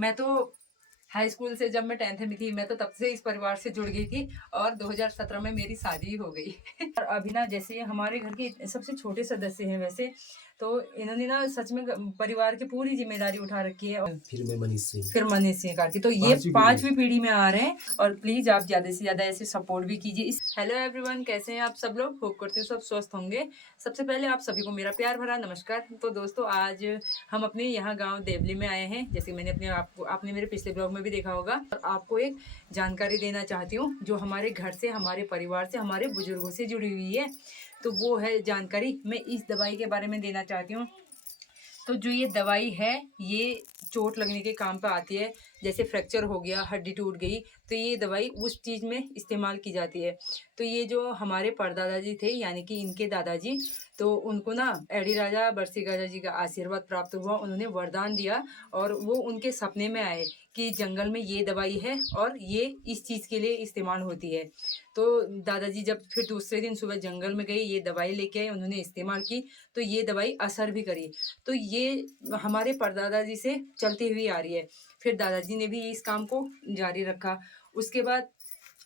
मैं तो high school से जब मैं 10th में थी, मैं तो तब से इस परिवार से जुड़ गई थी और 2017 में मेरी शादी हो गई। और अभी ना जैसे हमारे घर के सबसे छोटे सदस्य हैं वैसे, तो इन्होंने ना सच में परिवार की पूरी जिम्मेदारी उठा रखी है। और फिर मनीष सिंह कार्की, तो ये पांचवी पीढ़ी में आ रहे हैं। और प्लीज आप ज्यादा से ज्यादा ऐसे सपोर्ट भी कीजिए। हेलो एवरीवन, कैसे हैं आप सब लोग? होप करती हूँ सब स्वस्थ होंगे। सबसे पहले आप सभी को मेरा प्यार भरा नमस्कार। तो दोस्तों, आज हम अपने यहाँ गांव देवली में आए हैं, जैसे मैंने आपने मेरे पिछले ब्लॉग में भी देखा होगा। और आपको एक जानकारी देना चाहती हूँ जो हमारे घर से, हमारे परिवार से, हमारे बुजुर्गों से जुड़ी हुई है। तो वो है जानकारी, मैं इस दवाई के बारे में देना चाहती हूँ। तो जो ये दवाई है, ये चोट लगने के काम पे आती है। जैसे फ्रैक्चर हो गया, हड्डी टूट गई, तो ये दवाई उस चीज़ में इस्तेमाल की जाती है। तो ये जो हमारे परदादाजी थे, यानी कि इनके दादाजी, तो उनको ना एडी राजा बरसी गाजा जी का आशीर्वाद प्राप्त हुआ। उन्होंने वरदान दिया और वो उनके सपने में आए कि जंगल में ये दवाई है और ये इस चीज़ के लिए इस्तेमाल होती है। तो दादाजी जब फिर दूसरे दिन सुबह जंगल में गए, ये दवाई लेके आए, उन्होंने इस्तेमाल की, तो ये दवाई असर भी करी। तो ये हमारे परदादाजी से चलती हुई आ रही है। फिर दादाजी ने भी इस काम को जारी रखा। उसके बाद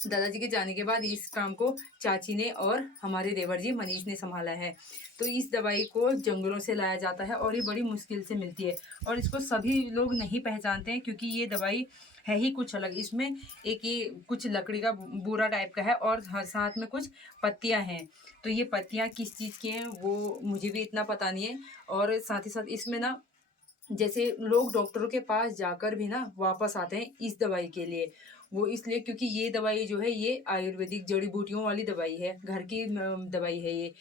दादाजी के जाने के बाद इस काम को चाची ने और हमारे देवर जी मनीष ने संभाला है। तो इस दवाई को जंगलों से लाया जाता है और ये बड़ी मुश्किल से मिलती है और इसको सभी लोग नहीं पहचानते हैं, क्योंकि ये दवाई है ही कुछ अलग। इसमें एक ये कुछ लकड़ी का बूरा टाइप का है और साथ में कुछ पत्तियां हैं। तो ये पत्तियां किस चीज़ की हैं वो मुझे भी इतना पता नहीं है। और साथ ही साथ इसमें ना, जैसे लोग डॉक्टरों के पास जाकर भी ना वापस आते हैं इस दवाई के लिए, वो इसलिए क्योंकि ये दवाई जो है ये आयुर्वेदिक जड़ी बूटियों वाली दवाई है, घर की दवाई है ये।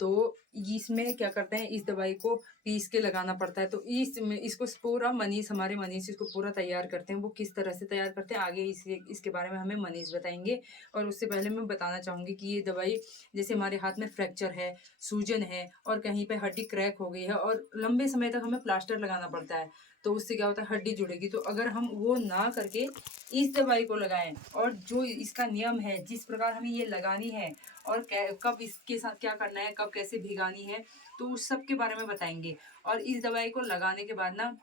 तो इसमें क्या करते हैं, इस दवाई को पीस के लगाना पड़ता है। तो इसको पूरा मनीष, हमारे मनीष इसको पूरा तैयार करते हैं। वो किस तरह से तैयार करते हैं आगे इसके बारे में हमें मनीष बताएंगे। और उससे पहले मैं बताना चाहूँगी कि ये दवाई, जैसे हमारे हाथ में फ्रैक्चर है, सूजन है और कहीं पे हड्डी क्रैक हो गई है और लंबे समय तक हमें प्लास्टर लगाना पड़ता है, तो उससे क्या होता है, हड्डी जुड़ेगी। तो अगर हम वो ना करके इस दवाई को लगाएं, और जो इसका नियम है, जिस प्रकार हमें ये लगानी है और कब इसके साथ क्या करना है, कब कैसे भिगानी है, तो उस सब के बारे में बताएंगे। और इस दवाई को लगाने के बाद ना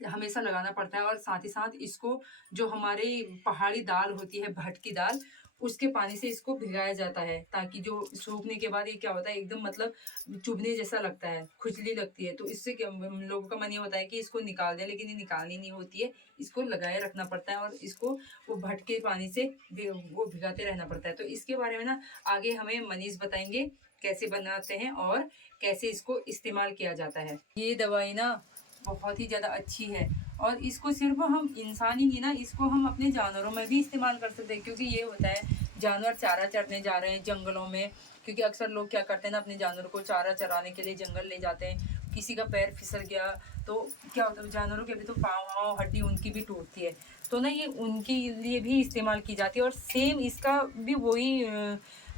हमेशा लगाना पड़ता है। और साथ ही साथ इसको, जो हमारी पहाड़ी दाल होती है, भटकी दाल, उसके पानी से इसको भिगाया जाता है, ताकि जो सूखने के बाद ये क्या होता है, एकदम मतलब चुभने जैसा लगता है, खुजली लगती है। तो इससे क्या, लोगों का मन ये होता है कि इसको निकाल दें, लेकिन ये निकालनी नहीं होती है, इसको लगाए रखना पड़ता है और इसको वो भटके पानी से वो भिगाते रहना पड़ता है। तो इसके बारे में ना आगे हमें मनीष बताएंगे कैसे बनाते हैं और कैसे इसको इस्तेमाल किया जाता है। ये दवाई ना बहुत ही ज़्यादा अच्छी है और इसको सिर्फ हम इंसान ही नहीं ना, इसको हम अपने जानवरों में भी इस्तेमाल कर सकते हैं। क्योंकि ये होता है, जानवर चारा चरने जा रहे हैं जंगलों में, क्योंकि अक्सर लोग क्या करते हैं ना, अपने जानवरों को चारा चराने के लिए जंगल ले जाते हैं। किसी का पैर फिसल गया तो क्या होता है, जानवरों के भी तो पाँव हड्डी उनकी भी टूटती है, तो ना ये उनके लिए भी इस्तेमाल की जाती है। और सेम इसका भी वही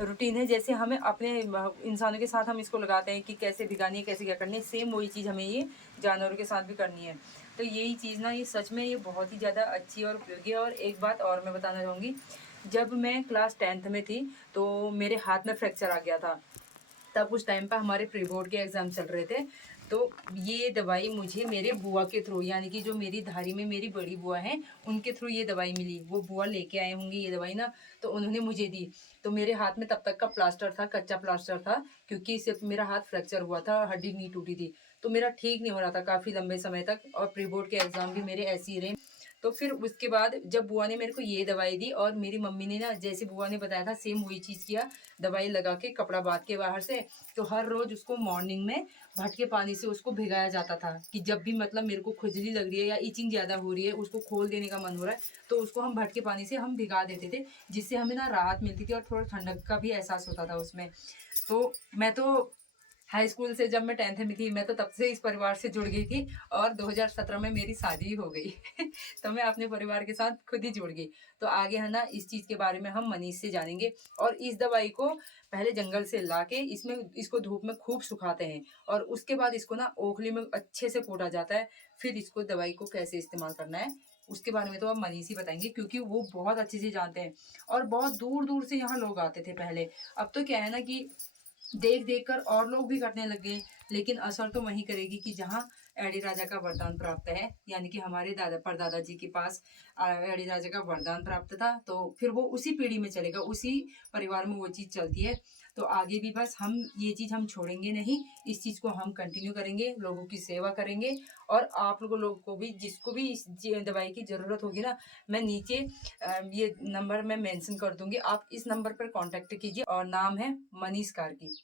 रूटीन है, जैसे हमें अपने इंसानों के साथ हम इसको लगाते हैं कि कैसे भिगानी है, कैसे क्या करनी है, सेम वही चीज़ हमें ये जानवरों के साथ भी करनी है। तो यही चीज़ ना, ये सच में ये बहुत ही ज़्यादा अच्छी और उपयोगी है। और एक बात और मैं बताना चाहूँगी, जब मैं क्लास 10th में थी तो मेरे हाथ में फ्रैक्चर आ गया था। तब उस टाइम पर हमारे प्री बोर्ड के एग्ज़ाम चल रहे थे। तो ये दवाई मुझे मेरे बुआ के थ्रू, यानी कि जो मेरी धारी में मेरी बड़ी बुआ हैं, उनके थ्रू ये दवाई मिली। वो बुआ लेके आए होंगे ये दवाई ना, तो उन्होंने मुझे दी। तो मेरे हाथ में तब तक का प्लास्टर था, कच्चा प्लास्टर था, क्योंकि सिर्फ मेरा हाथ फ्रैक्चर हुआ था, हड्डी नहीं टूटी थी। तो मेरा ठीक नहीं हो रहा था काफ़ी लंबे समय तक, और प्री बोर्ड के एग्ज़ाम भी मेरे ऐसे ही रहे। तो फिर उसके बाद जब बुआ ने मेरे को ये दवाई दी, और मेरी मम्मी ने ना जैसे बुआ ने बताया था सेम वही चीज़ किया, दवाई लगा के कपड़ा बांध के बाहर से। तो हर रोज़ उसको मॉर्निंग में भटके पानी से उसको भिगाया जाता था, कि जब भी मतलब मेरे को खुजली लग रही है या इचिंग ज़्यादा हो रही है, उसको खोल देने का मन हो रहा है, तो उसको हम भटके पानी से हम भिगा देते थे, जिससे हमें ना राहत मिलती थी और थोड़ा ठंडक का भी एहसास होता था उसमें। तो मैं तो हाई स्कूल से जब मैं 10th में थी, मैं तो तब से इस परिवार से जुड़ गई थी और 2017 में मेरी शादी हो गई। तो मैं अपने परिवार के साथ खुद ही जुड़ गई। तो आगे है ना, इस चीज़ के बारे में हम मनीष से जानेंगे। और इस दवाई को पहले जंगल से लाके इसको धूप में खूब सुखाते हैं, और उसके बाद इसको ना ओखली में अच्छे से कूटा जाता है। फिर इसको दवाई को कैसे इस्तेमाल करना है उसके बारे में तो अब मनीष ही बताएंगे, क्योंकि वो बहुत अच्छे से जानते हैं। और बहुत दूर दूर से यहाँ लोग आते थे पहले। अब तो क्या है ना कि देख देख कर और लोग भी करने लग गए, लेकिन असर तो वहीं करेगी कि जहाँ एडी राजा का वरदान प्राप्त है, यानी कि हमारे दादा परदादा जी के पास एडी राजा का वरदान प्राप्त था, तो फिर वो उसी पीढ़ी में चलेगा, उसी परिवार में वो चीज़ चलती है। तो आगे भी बस हम ये चीज़ हम छोड़ेंगे नहीं, इस चीज़ को हम कंटिन्यू करेंगे, लोगों की सेवा करेंगे। और आप लोगों को भी, जिसको भी इस दवाई की ज़रूरत होगी ना, मैं नीचे ये नंबर मैं मेंशन कर दूंगी, आप इस नंबर पर कांटेक्ट कीजिए। और नाम है मनीष कार्की।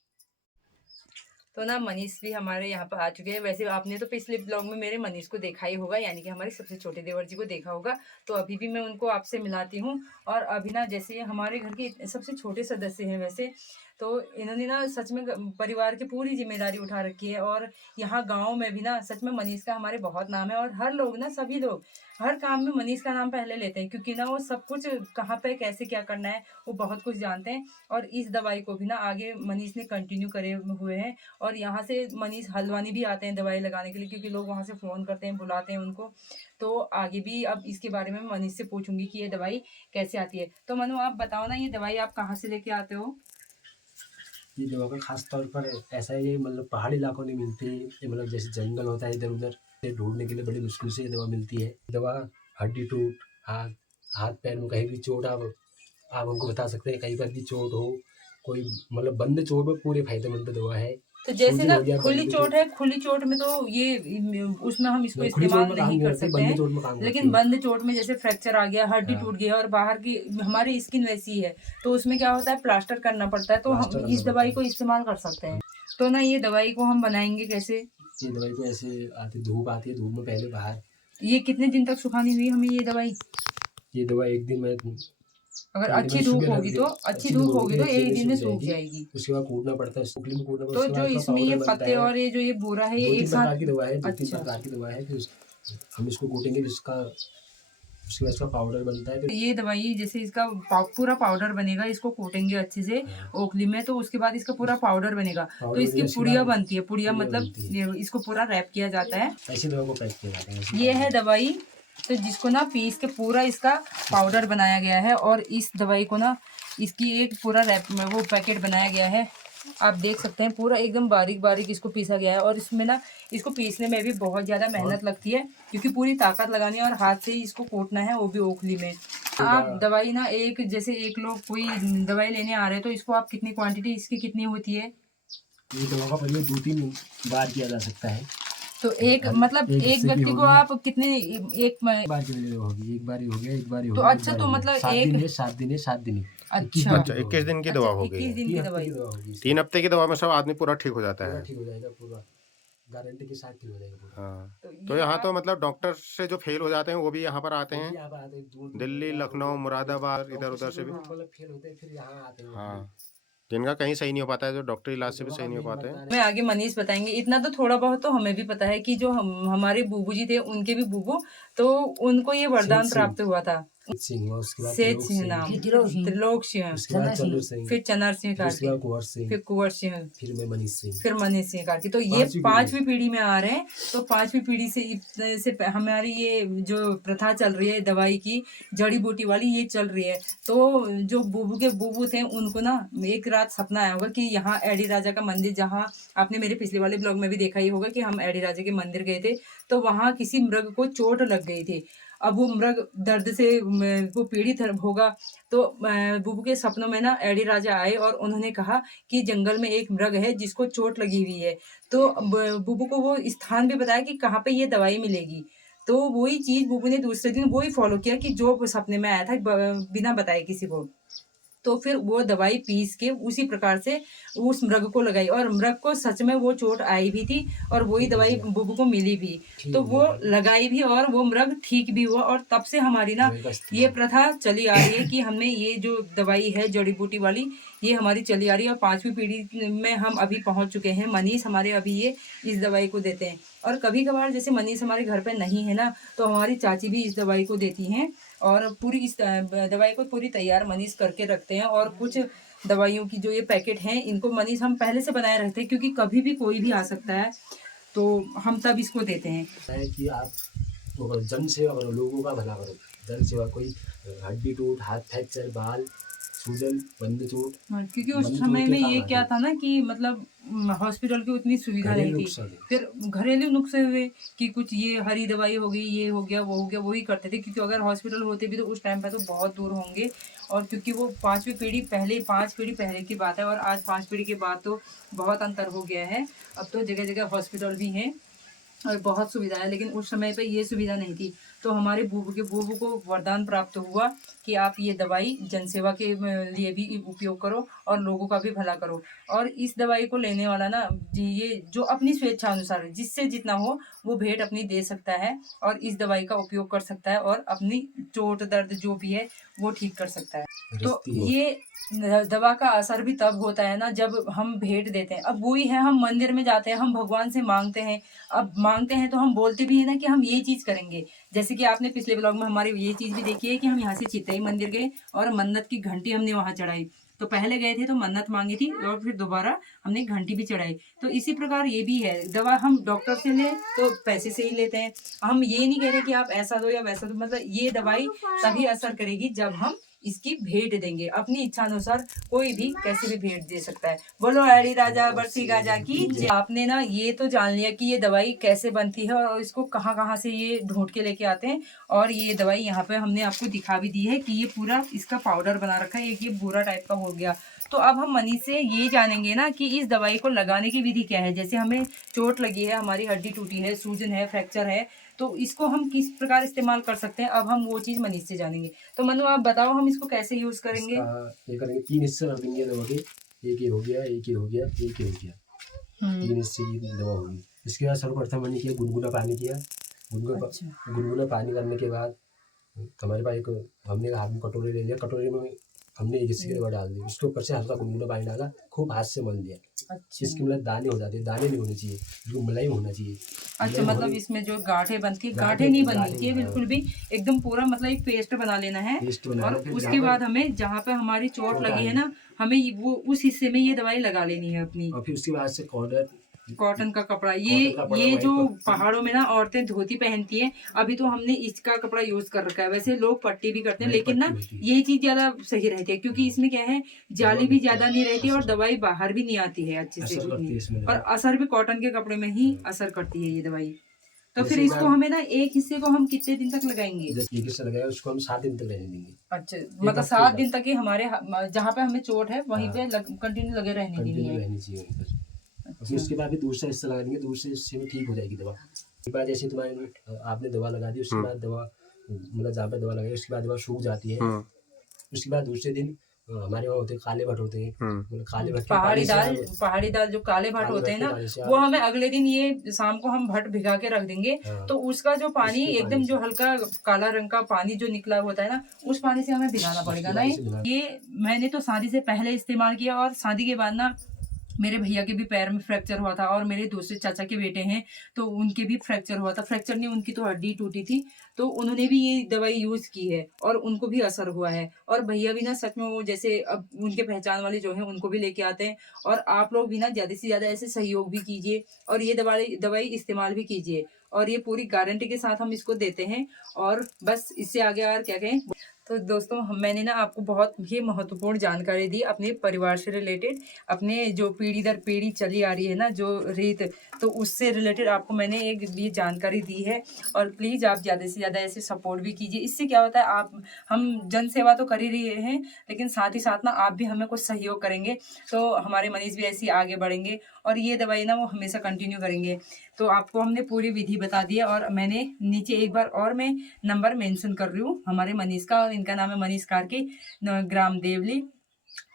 तो ना मनीष भी हमारे यहाँ पर आ चुके हैं। वैसे आपने तो पिछले ब्लॉग में मेरे मनीष को देखा ही होगा, यानी कि हमारे सबसे छोटे देवर जी को देखा होगा। तो अभी भी मैं उनको आपसे मिलाती हूँ। और अभी ना जैसे हमारे घर के सबसे छोटे सदस्य हैं वैसे, तो इन्होंने ना सच में परिवार की पूरी जिम्मेदारी उठा रखी है। और यहाँ गाँव में भी ना सच में मनीष का हमारे बहुत नाम है। और हर लोग ना, सभी लोग हर काम में मनीष का नाम पहले लेते हैं, क्योंकि ना वो सब कुछ कहाँ पे कैसे क्या करना है वो बहुत कुछ जानते हैं। और इस दवाई को भी ना आगे मनीष ने कंटिन्यू करे हुए हैं। और यहाँ से मनीष हल्द्वानी भी आते हैं दवाई लगाने के लिए, क्योंकि लोग वहाँ से फ़ोन करते हैं, बुलाते हैं उनको। तो आगे भी अब इसके बारे में मनीष से पूछूंगी कि ये दवाई कैसे आती है। तो मनु, आप बताओ ना, ये दवाई आप कहाँ से लेके आते हो? ये दवा का खास तौर पर ऐसा है, ये मतलब पहाड़ी इलाकों में मिलती है। ये मतलब जैसे जंगल होता है, इधर उधर से ढूंढने के लिए बड़ी मुश्किल से ये दवा मिलती है। दवा हड्डी टूट, हाथ पैर में कहीं भी चोट, आप हमको बता सकते हैं, कहीं पर भी चोट हो, कोई मतलब बंद चोट में पूरे फायदेमंद दवा है। तो जैसे ना खुली बंद चोट है, खुली चोट में तो ये उसमें हम इसको खुली चोट इस्तेमाल में काम नहीं नहीं कर करती, सकते बंद चोट में हैं। काम लेकिन करती है। बंद चोट में जैसे फ्रैक्चर आ गया, हड्डी हाँ, टूट गया और बाहर की हमारी स्किन वैसी है, तो उसमें क्या होता है, प्लास्टर करना पड़ता है। तो हम प्लास्टर इस करना दवाई पड़ता को इस्तेमाल कर सकते हैं। तो ना ये दवाई को हम बनाएंगे कैसे? है। ये दवाई को ऐसे धूप आती है, धूप में पहले बाहर, ये कितने दिन तक सुखानी हुई हमें ये दवाई? ये दवा एक दिन में अगर एक दिन अच्छी में धूप सुबह होगी तो, अच्छी धूप होगी तो एक दिन में सूख सूख जाएगी। जाएगी। उसके बाद कूटना पड़ता है, सुखली में कूटना पड़ता तो है। उसके जो बाद इसका इसमें ये पाउडर बनता पत्ते है। और ये जो ये बोरा है, ये दो एक तीन साथ? प्रकार की दवा है, दो तीन अच्छा, प्रकार की दवा है। फिर हम इसको कूटेंगे, जिसका उसके बाद इसका पाउडर बनता है। ये दवाई जैसे इसका पूरा पाउडर बनेगा, इसको कूटेंगे अच्छे से ओखली में, तो उसके बाद इसका पूरा पाउडर बनेगा। तो इसकी पुड़िया बनती है, पुड़िया मतलब इसको पूरा रैप किया जाता है। ऐसी दवा को पैक किया जाता है। ये है दवाई, तो जिसको ना पीस के पूरा इसका पाउडर बनाया गया है। और इस दवाई को ना, इसकी एक पूरा रैप में वो पैकेट बनाया गया है, आप देख सकते हैं, पूरा एकदम बारीक बारीक इसको पीसा गया है। और इसमें ना, इसको पीसने में भी बहुत ज़्यादा मेहनत लगती है, क्योंकि पूरी ताकत लगानी है और हाथ से ही इसको कूटना है, वो भी ओखली में। आप दवाई ना, एक जैसे एक लोग कोई दवाई लेने आ रहे हैं, तो इसको आप कितनी क्वांटिटी इसकी कितनी होती है? ये दवा का प्रयोग 2-3 बार किया जा सकता है। तो एक मतलब एक व्यक्ति को आप कितने, एक बार के लिए होगी, एक बार ही हो गया, एक बार ही हो तो गया। अच्छा, तो मतलब 7 दिन है 7 दिन। अच्छा, 21 दिन की दवा होगी। 21 दिन की दवाई। 3 हफ्ते की दवा में सब आदमी पूरा ठीक हो जाता है। ठीक हो जाएगा पूरा, गारंटी के साथ ठीक हो जाएगा पूरा। हाँ, तो यहाँ तो मतलब डॉक्टर से जो फेल हो जाते हैं वो भी यहाँ पर आते हैं, यहाँ पर आते हैं, दिल्ली, लखनऊ, मुरादाबाद, इधर उधर से भी। मतलब फेल होते हैं, फिर यहाँ आते हैं। हाँ, जिनका कहीं सही नहीं हो पाता है, जो डॉक्टर इलाज से भी सही नहीं हो पाते हैं। मैं आगे मनीष बताएंगे। इतना तो थोड़ा बहुत तो हमें भी पता है कि जो हमारे बूबू जी थे, उनके भी बूबू, तो उनको ये वरदान प्राप्त हुआ था। सिंह, उसके बाद सेठ सिंह नाम, त्रिलोक सिंह, उसके बाद चंद्र सिंह, फिर चनर सिंह उसके बाद कार्की, कुंवर सिंह, फिर कुंवर सिंह, फिर मैं मनीष सिंह, फिर मनीष सिंह कार्की। तो ये पांचवी पीढ़ी में आ रहे हैं। तो पांचवी पीढ़ी से हमारी ये जो प्रथा चल रही है दवाई की, जड़ी बूटी वाली, ये चल रही है। तो जो बूबू के बूबू थे, उनको ना एक रात सपना आया होगा कि यहाँ एडी राजा का मंदिर, जहाँ आपने मेरे पिछले वाले ब्लॉग में भी देखा ही होगा कि हम एडी राजा के मंदिर गए थे, तो वहाँ किसी मृग को चोट लग गई थी। अब वो मृग दर्द से वो पीड़ित होगा। तो बुबू के सपनों में ना एडी राजा आए और उन्होंने कहा कि जंगल में एक मृग है जिसको चोट लगी हुई है। तो बुबू को वो स्थान भी बताया कि कहाँ पे ये दवाई मिलेगी। तो वही चीज बुबू ने दूसरे दिन वही फॉलो किया कि जो सपने में आया था, बिना बताए किसी को। तो फिर वो दवाई पीस के उसी प्रकार से उस मृग को लगाई, और मृग को सच में वो चोट आई भी थी, और वही दवाई बुबू को मिली भी। तो वो लगाई भी और वो मृग ठीक भी हुआ। और तब से हमारी ना ये प्रथा चली आ रही है कि हमने ये जो दवाई है जड़ी बूटी वाली, ये हमारी चली आ रही है। और 5वीं पीढ़ी में हम अभी पहुंच चुके हैं। मनीष हमारे अभी ये इस दवाई को देते हैं। और कभी कभार जैसे मनीष हमारे घर पे नहीं है ना, तो हमारी चाची भी इस दवाई को देती हैं, और पूरी इस दवाई को पूरी तैयार मनीष करके रखते हैं। और कुछ दवाइयों की जो ये पैकेट हैं, इनको मनीष हम पहले से बनाए रखते हैं, क्योंकि कभी भी कोई भी आ सकता है, तो हम तब इसको देते हैं। कि आप जन सेवा करो, लोगों का भला करो, जन सेवा। कोई हड्डी टूट, हाथ फ्रैक्चर, बाल सूजन, बंद चोट, हाँ, क्योंकि उस बंद समय चोट के में काम ये आते क्या हैं। था ना कि मतलब हॉस्पिटल की उतनी सुविधा नहीं घरेलू थी। नुस्खे थे। फिर घरेलू नुस्खे हुए कि कुछ ये हरी दवाई हो गई, ये हो गया, वो हो गया, वही करते थे, क्योंकि अगर हॉस्पिटल होते भी तो उस टाइम पे तो बहुत दूर होंगे। और क्योंकि वो 5वीं पीढ़ी पहले, 5 पीढ़ी पहले की बात है और आज 5 पीढ़ी के बाद तो बहुत अंतर हो गया है। अब तो जगह-जगह हॉस्पिटल भी हैं और बहुत सुविधा है, लेकिन उस समय पे ये सुविधा नहीं थी। तो हमारे बूबू को वरदान प्राप्त हुआ कि आप ये दवाई जनसेवा के लिए भी उपयोग करो और लोगों का भी भला करो। और इस दवाई को लेने वाला ना जी, ये जो अपनी स्वेच्छा अनुसार जिससे जितना हो वो भेंट अपनी दे सकता है और इस दवाई का उपयोग कर सकता है और अपनी चोट दर्द जो भी है वो ठीक कर सकता है। तो रिश्ती हो। ये दवा का असर भी तब होता है ना जब हम भेंट देते हैं। अब वही है, हम मंदिर में जाते हैं, हम भगवान से मांगते हैं। अब मांगते हैं तो हम बोलते भी है ना कि हम ये चीज करेंगे। जैसे कि आपने पिछले ब्लॉग में हमारी ये चीज भी देखी है कि हम यहाँ से चितई मंदिर गए और मन्नत की घंटी हमने वहां चढ़ाई। तो पहले गए थे तो मन्नत मांगी थी और फिर दोबारा हमने घंटी भी चढ़ाई। तो इसी प्रकार ये भी है, दवा हम डॉक्टर से लें तो पैसे से ही लेते हैं। हम ये नहीं कह रहे कि आप ऐसा दो या वैसा दो, मतलब ये दवाई तभी असर करेगी जब हम इसकी भेंट देंगे। अपनी इच्छा अनुसार कोई भी कैसे भी भेंट दे सकता है। बोलो हरी राजा बरसी गाजा की जय। आपने ना ये तो जान लिया कि ये दवाई कैसे बनती है और इसको कहाँ कहाँ से ये ढूंढ के लेके आते हैं। और ये दवाई यहाँ पे हमने आपको दिखा भी दी है कि ये पूरा इसका पाउडर बना रखा है। एक ये भूरा टाइप का हो गया। तो अब हम मनीष से ये जानेंगे ना कि इस दवाई को लगाने की विधि क्या है। जैसे हमें चोट लगी है, हमारी हड्डी टूटी है, सूजन है, फ्रैक्चर है, तो इसको हम किस प्रकार इस्तेमाल कर सकते हैं, अब हम वो चीज़ मनीष से जानेंगे। तो मनु आप बताओ हम इसको कैसे यूज करेंगे। इसका ये करेंगे 3 हिस्से कर देंगे दवा के। एक ये हो गया, एक ये हो गया, एक ये हो गया। 3 हिस्से की दवा होगी। इसके बाद सर्वप्रथम मैंने किया गुनगुना पानी किया। अच्छा। गुनगुना पानी करने के बाद हमारे पास एक हमने हाथ में कटोरे ले लिया। कटोरे में हमने एक हिस्से की दवा डाल दी। उसके ऊपर से हल्का गुनगुना पानी डाला, खूब हाथ से मल दिया। अच्छा। इसकी मतलब दाने हो जाते हैं, दाने नहीं होने चाहिए, जो मुलायम होना चाहिए। अच्छा, मुलायम मतलब होने इसमें जो गांठें बनती है, गांठें गांठें नहीं बननी गांठें चाहिए बिल्कुल भी, एकदम पूरा मतलब एक पेस्ट बना लेना है। पेस्ट बनाना। और फिर उसके बाद हमें जहाँ पे हमारी चोट चोट लगी है आई ना, हमें वो उस हिस्से में ये दवाई लगा लेनी है अपनी। और फिर उसके बाद से कॉटन का कपड़ा, कॉटन का कपड़ा ये वाइट जो कपड़ा पहाड़ों में ना औरतें धोती पहनती हैं, अभी तो हमने इसका कपड़ा यूज कर रखा है। वैसे लोग पट्टी भी करते हैं, वाइट लेकिन पट्टी ना होती है। ये चीज ज्यादा सही रहती है क्योंकि इसमें क्या है, दवा जाली भी मिलती ज्यादा है, नहीं रहती और असर दवाई बाहर भी नहीं आती है अच्छे से असर करती उतनी। है इसमें और दवा। असर भी कॉटन के कपड़े में ही असर करती है ये दवाई। तो फिर जैसे एक इसको बार हमें ना एक हिस्से को हम कितने दिन तक लगाएंगे। जैसे एक हिस्सा लगाया उसको हम 7 दिन तक रहने देंगे। अच्छा, एक मतलब हफ्ते 7 दिन तक तक ही हमारे जहाँ पे हमें चोट है वहीं हाँ पे कंटिन्यू लगे रहने देनी कंटिन्यू है। रहनी चाहिए वहीं पर। और फिर अच्छा। उसके बाद भी दूसरा हिस्सा लगा देंगे। दूसरे हिस्से में ठीक हो जाएगी दवा। एक बार जैसे तुम्हारे आपने दवा लगा दी, उसके बाद दवा मतलब जहाँ पे दवा लगाई उसके बाद दवा सूख जाती है। उसके बाद दूसरे दिन हमारे वहाँ होते हैं काले भट्ट होते हैं। मतलब काले भट्ट के पानी से आप पहाड़ी दाल जो काले भट्ट काले होते भट्ट हैं के ना, पानी से वो आप हमें अगले दिन ये शाम को हम भट्ट भिगा के रख देंगे। हाँ तो उसका जो पानी उसके एकदम पानी जो से हल्का काला रंग का पानी जो निकला होता है ना, उस पानी से हमें भिगाना पड़ेगा उसके ना। पानी से भिगा ये मैंने तो शादी से पहले इस्तेमाल किया और शादी के बाद ना मेरे भैया के भी पैर में फ्रैक्चर हुआ था और मेरे दूसरे चाचा के बेटे हैं तो उनके भी फ्रैक्चर हुआ था। फ्रैक्चर नहीं, उनकी तो हड्डी टूटी थी, तो उन्होंने भी ये दवाई यूज की है और उनको भी असर हुआ है। और भैया भी ना सच में वो जैसे अब उनके पहचान वाले जो है उनको भी लेके आते हैं। और आप लोग भी ना ज्यादा से ज्यादा ऐसे सहयोग भी कीजिए और ये दवाई इस्तेमाल भी कीजिए। और ये पूरी गारंटी के साथ हम इसको देते हैं। और बस इससे आगे और क्या कहें। तो दोस्तों मैंने ना आपको बहुत ही महत्वपूर्ण जानकारी दी अपने परिवार से रिलेटेड, अपने जो पीढ़ी दर पीढ़ी चली आ रही है ना जो रीत, तो उससे रिलेटेड आपको मैंने एक ये जानकारी दी है। और प्लीज़ आप ज़्यादा से ज़्यादा ऐसे सपोर्ट भी कीजिए। इससे क्या होता है, आप हम जन सेवा तो कर ही रहे हैं, लेकिन साथ ही साथ ना आप भी हमें कुछ सहयोग करेंगे तो हमारे मनीष भी ऐसे ही आगे बढ़ेंगे और ये दवाई ना वो हमेशा कंटिन्यू करेंगे। तो आपको हमने पूरी विधि बता दी है और मैंने नीचे एक बार और मैं नंबर मेंशन कर रही हूँ हमारे मनीष का, और इनका नाम है मनीष कार्की, ग्राम देवली।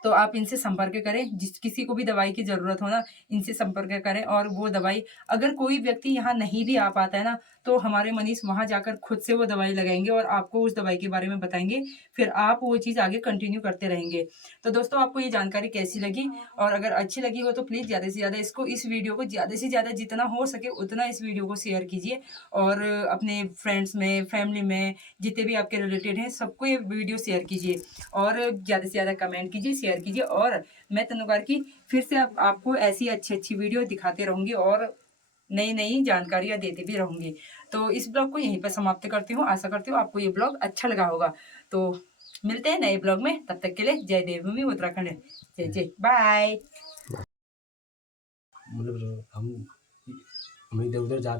तो आप इनसे संपर्क करें, जिस किसी को भी दवाई की ज़रूरत हो ना इनसे संपर्क करें। और वो दवाई अगर कोई व्यक्ति यहाँ नहीं भी आ पाता है ना, तो हमारे मनीष वहाँ जाकर खुद से वो दवाई लगाएंगे और आपको उस दवाई के बारे में बताएंगे, फिर आप वो चीज़ आगे कंटिन्यू करते रहेंगे। तो दोस्तों आपको ये जानकारी कैसी लगी, और अगर अच्छी लगी हो तो प्लीज़ ज़्यादा से ज़्यादा इस वीडियो को ज़्यादा से ज़्यादा जितना हो सके उतना इस वीडियो को शेयर कीजिए। और अपने फ्रेंड्स में, फैमिली में, जितने भी आपके रिलेटेड हैं सबको ये वीडियो शेयर कीजिए और ज़्यादा से ज़्यादा कमेंट कीजिए, शेयर कीजिए। और मैं तनुकार की फिर से आपको ऐसी अच्छी वीडियो दिखाते रहूँगी और नई नई जानकारियाँ देते भी रहूँगी। तो इस ब्लॉग को यहीं पर समाप्त करती हूँ। आशा करती हूँ आपको ये ब्लॉग अच्छा लगा होगा। तो मिलते हैं नए ब्लॉग में, तब तक के लिए जय देवभूमि उत्तराखंड, जय जय, बाय। मतलब हम इधर उधर जाते